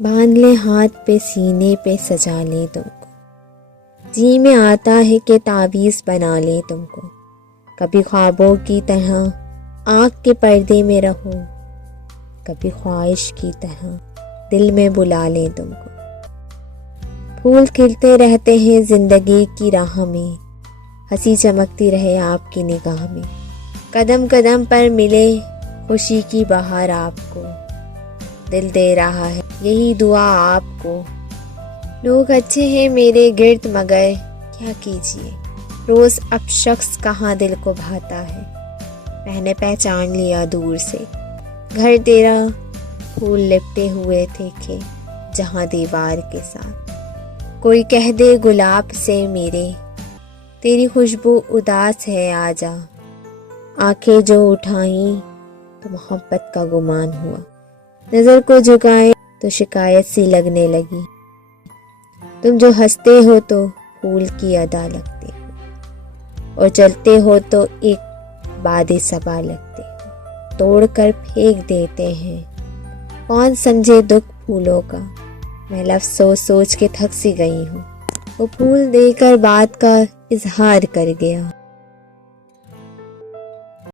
باندھ لیں ہاتھ پہ سینے پہ سجا لیں تم کو، جی میں آتا ہے کہ تعویذ بنا لیں تم کو، کبھی خوابوں کی طرح آنکھ کے پردے میں رہو، کبھی خواہش کی طرح دل میں بلا لیں تم کو۔ پھول کھلتے رہتے ہیں زندگی کی راہ میں، ہنسی چمکتی رہے آپ کی نگاہ میں، قدم قدم پر ملے خوشی کی بہار آپ کو، دل دے رہا ہے یہی دعا آپ کو۔ لوگ اچھے ہیں میرے گرد مگر کیا کیجیے، روز اب شخص کہاں دل کو بھاتا ہے، میں نے پہچان لیا دور سے، گھر تیرا پھول لپٹے ہوئے تھے کہ جہاں دیوار کے ساتھ، کوئی کہہ دے گلاب سے میرے تیری خوشبو اداس ہے آجا، آنکھیں جو اٹھائیں تو محبت کا گمان ہوا، نظر کو جھکائیں تو شکایت سی لگنے لگی، تم جو ہنستے ہو تو پھول کی ادا لگتے ہو، اور چلتے ہو تو ایک باد صبا لگتے ہو، توڑ کر پھینک دیتے ہیں کون سمجھے دکھ پھولوں کا، میں لفظ سوچ سوچ کے تھک سی گئی ہوں، وہ پھول دے کر بات کا اظہار کر گیا۔